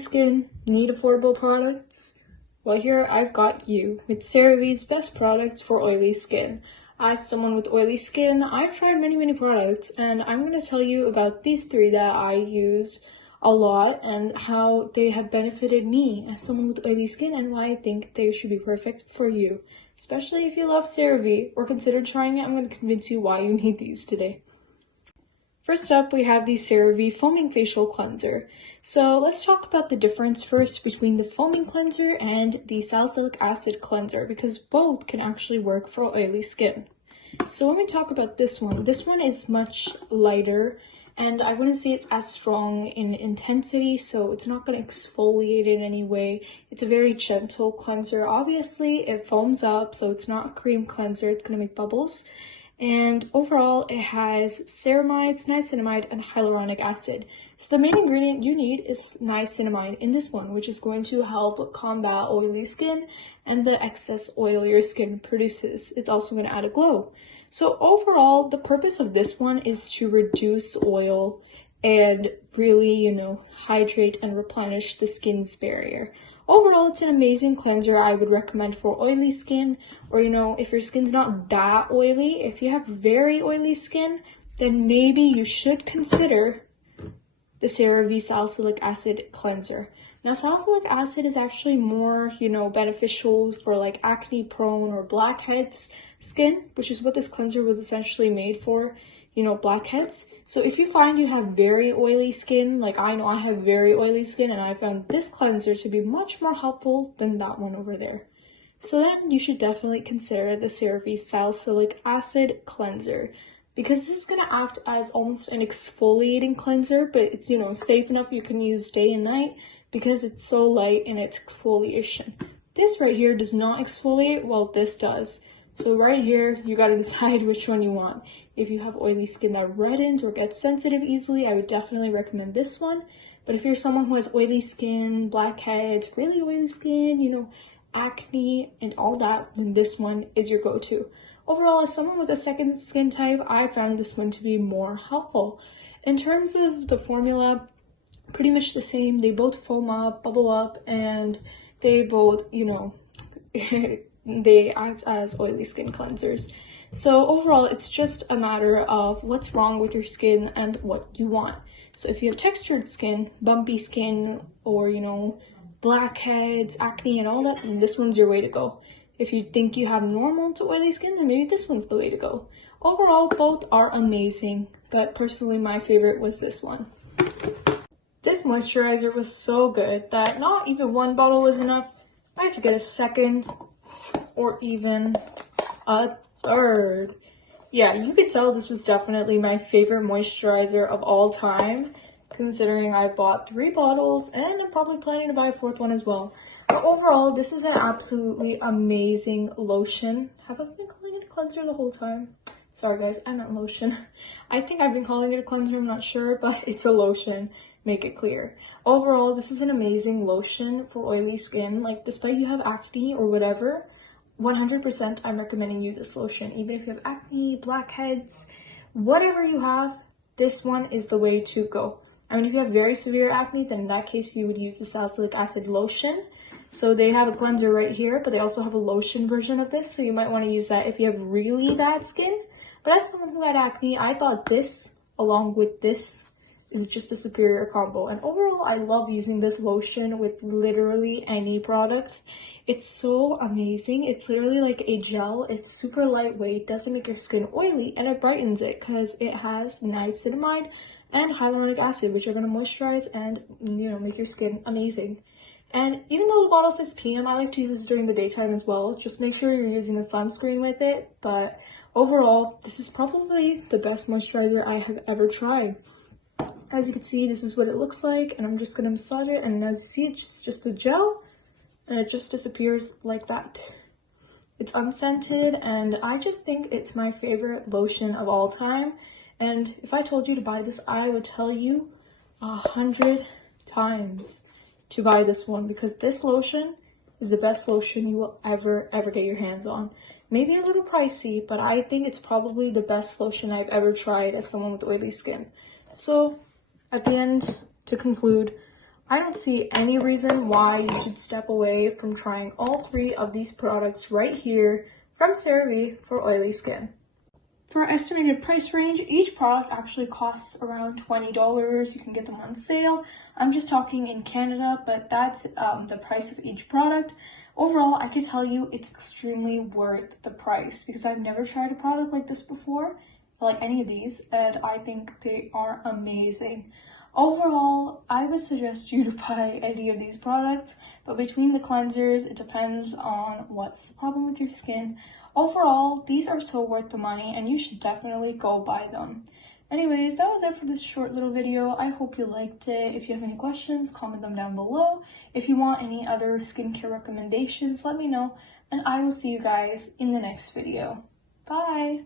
skin? Need affordable products? Well, here I've got you with Cerave's best products for oily skin. As someone with oily skin, I've tried many products, and I'm going to tell you about these three that I use a lot and how they have benefited me as someone with oily skin and why I think they should be perfect for you. Especially if you love CeraVe or consider trying it, I'm going to convince you why you need these today. First up, we have the CeraVe Foaming Facial Cleanser. So let's talk about the difference first between the foaming cleanser and the salicylic acid cleanser, because both can actually work for oily skin. So when we talk about this one is much lighter, and I wouldn't say it's as strong in intensity, so it's not going to exfoliate in any way. It's a very gentle cleanser. Obviously, it foams up, so it's not a cream cleanser. It's going to make bubbles. And overall, it has ceramides, niacinamide, and hyaluronic acid. So the main ingredient you need is niacinamide in this one, which is going to help combat oily skin and the excess oil your skin produces. It's also going to add a glow. So overall, the purpose of this one is to reduce oil and really, hydrate and replenish the skin's barrier. Overall, it's an amazing cleanser I would recommend for oily skin, or if your skin's not that oily. If you have very oily skin, then maybe you should consider the CeraVe Salicylic Acid Cleanser. Now, salicylic acid is actually more, beneficial for like acne prone or blackheads skin, which is what this cleanser was essentially made for, blackheads. So if you find you have very oily skin, like I know I have very oily skin, and I found this cleanser to be much more helpful than that one over there. So then you should definitely consider the CeraVe Salicylic Acid Cleanser, because this is going to act as almost an exfoliating cleanser, but it's, safe enough you can use day and night because it's so light in its exfoliation. This right here does not exfoliate, while this does. So right here, you got to decide which one you want. If you have oily skin that reddens or gets sensitive easily, I would definitely recommend this one. But if you're someone who has oily skin, blackheads, really oily skin, acne and all that, then this one is your go-to. Overall, as someone with a second skin type, I found this one to be more helpful. In terms of the formula, pretty much the same. They both foam up, bubble up, and they both, they act as oily skin cleansers. So overall, it's just a matter of what's wrong with your skin and what you want. So if you have textured skin, bumpy skin, or blackheads, acne and all that, then this one's your way to go. If you think you have normal to oily skin, then maybe this one's the way to go. Overall, both are amazing, but personally my favorite was this one. This moisturizer was so good that not even one bottle was enough. I had to get a second or even a third. Yeah, you could tell this was definitely my favorite moisturizer of all time, considering I bought 3 bottles and I'm probably planning to buy a 4th one as well. But overall, this is an absolutely amazing lotion. Have I been calling it a cleanser the whole time? Sorry guys, I meant lotion. I think I've been calling it a cleanser, I'm not sure, but it's a lotion. Make it clear. Overall, this is an amazing lotion for oily skin. Like, despite you have acne or whatever, 100% I'm recommending you this lotion. Even if you have acne, blackheads, whatever you have, this one is the way to go. I mean, if you have very severe acne, then in that case you would use the salicylic acid lotion. So they have a cleanser right here, but they also have a lotion version of this, so you might want to use that if you have really bad skin. But as someone who had acne, I thought this, along with this, is just a superior combo. And overall, I love using this lotion with literally any product. It's so amazing. It's literally like a gel. It's super lightweight, doesn't make your skin oily, and it brightens it because it has niacinamide and hyaluronic acid, which are going to moisturize and, make your skin amazing. And even though the bottle says PM, I like to use this during the daytime as well. Just make sure you're using a sunscreen with it. But overall, this is probably the best moisturizer I have ever tried. As you can see, this is what it looks like, and I'm just going to massage it, and as you see, it's just a gel, and it just disappears like that. It's unscented, and I just think it's my favorite lotion of all time, and if I told you to buy this, I would tell you 100 times to buy this one, because this lotion is the best lotion you will ever get your hands on. Maybe a little pricey, but I think it's probably the best lotion I've ever tried as someone with oily skin. So, at the end, to conclude, I don't see any reason why you should step away from trying all 3 of these products right here from Cerave for oily skin. For our estimated price range, each product actually costs around $20. You can get them on sale. I'm just talking in Canada, but that's the price of each product. Overall, I could tell you it's extremely worth the price because I've never tried a product like this before, like any of these, and I think they are amazing. Overall, I would suggest you to buy any of these products, but between the cleansers, it depends on what's the problem with your skin. Overall, these are so worth the money and you should definitely go buy them. Anyways, that was it for this short little video. I hope you liked it. If you have any questions, comment them down below. If you want any other skincare recommendations, let me know, and I will see you guys in the next video. Bye!